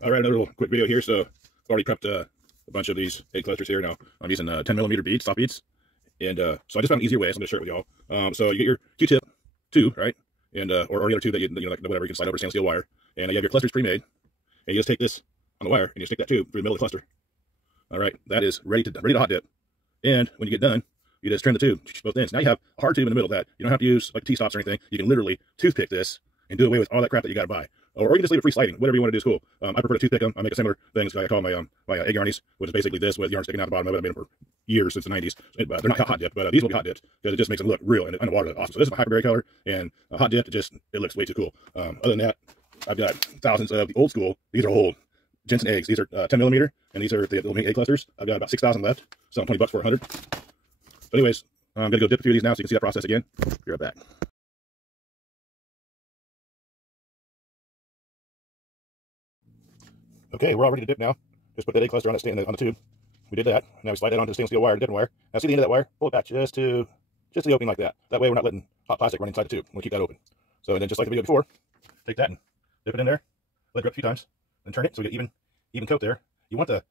All right, another little quick video here. So I've already prepped a bunch of these egg clusters here. Now I'm using 10mm beads, soft beads, and so I just found an easier way. So I'm going to share it with y'all. So you get your Q-tip tube, right, and or any other tube that you know, like whatever, you can slide over stainless steel wire, and you have your clusters pre-made, and you just take this on the wire and you stick that tube through the middle of the cluster. All right, that is ready to hot dip. And when you get done, you just trim the tube both ends. Now you have a hard tube in the middle that you don't have to use like T-stops or anything. You can literally toothpick this and do away with all that crap that you got to buy. Or you can just leave it free sliding. Whatever you want to do is cool. I prefer to toothpick them. I make a similar thing. I call my egg yarnies, which is basically this with yarn sticking out the bottom of it. I've made them for years, since the 90s. But they're not hot dipped, but these will be hot dipped because it just makes them look real, and underwater look awesome. So this is my hyperberry color, and hot dipped, it looks way too cool. Other than that, I've got thousands of the old school. These are old Jensen eggs. These are 10mm, and these are the little egg clusters. I've got about 6,000 left. Selling $20 for 100. So anyways, I'm going to go dip a few of these now so you can see that process again. Be right back. Okay, we're all ready to dip now. Just put that egg cluster on the tube. We did that. Now we slide that onto the stainless steel wire, the dipping wire. Now see the end of that wire? Pull it back just to the opening like that. That way we're not letting hot plastic run inside the tube. We'll keep that open. So and then just like the video before, take that and dip it in there, let it drip a few times, then turn it so we get even coat there. You want the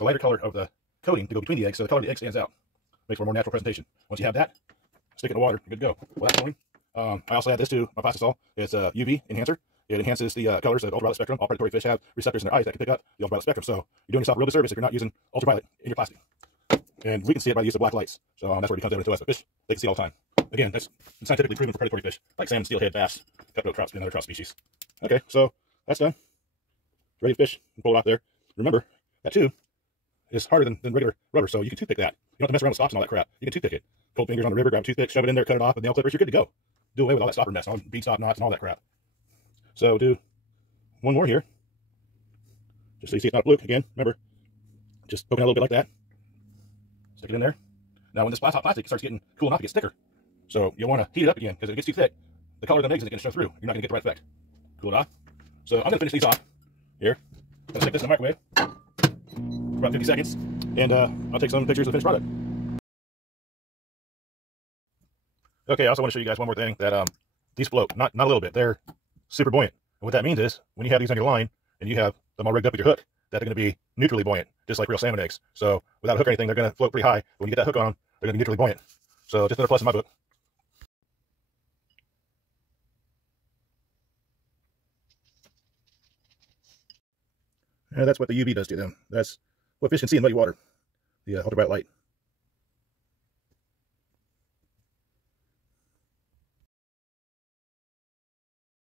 lighter color of the coating to go between the eggs so the color of the egg stands out. Makes for a more natural presentation. Once you have that, stick it in the water, you're good to go. Well, that's going. I also add this to my plastisol. It's a UV enhancer. It enhances the colors of the ultraviolet spectrum. All predatory fish have receptors in their eyes that can pick up the ultraviolet spectrum. So you're doing yourself a real disservice if you're not using ultraviolet in your plastic. And we can see it by the use of black lights. So that's where it becomes evident to us. But fish, they can see all the time. Again, that's scientifically proven for predatory fish, like salmon, steelhead, bass, cutthroat trout, and other trout species. Okay, so that's done. Ready to fish and pull it out there. Remember, that tube is harder than regular rubber, so you can toothpick that. You don't have to mess around with stops and all that crap. You can toothpick it. Cold fingers on the river, grab a toothpick, shove it in there, cut it off with nail clippers. You're good to go. Do away with all that stopper mess, all bead stop knots and all that crap. So do one more here, just so you see it's not a fluke. Again, remember, just poking out a little bit like that. Stick it in there. Now when this hot plastic starts getting cool enough, it gets thicker. So you'll want to heat it up again, because if it gets too thick, the color of the eggs isn't going to show through. You're not going to get the right effect. Cool it off. So I'm going to finish these off here. I'm going to stick this in the microwave for about 50 seconds, and I'll take some pictures of the finished product. Okay, I also want to show you guys one more thing, that these float, not a little bit. They're super buoyant. And what that means is, when you have these on your line, and you have them all rigged up with your hook, that they're going to be neutrally buoyant, just like real salmon eggs. So without a hook or anything, they're going to float pretty high. But when you get that hook on them, they're going to be neutrally buoyant. So just another plus in my book. And that's what the UV does to them. That's what fish can see in muddy water, the ultraviolet light.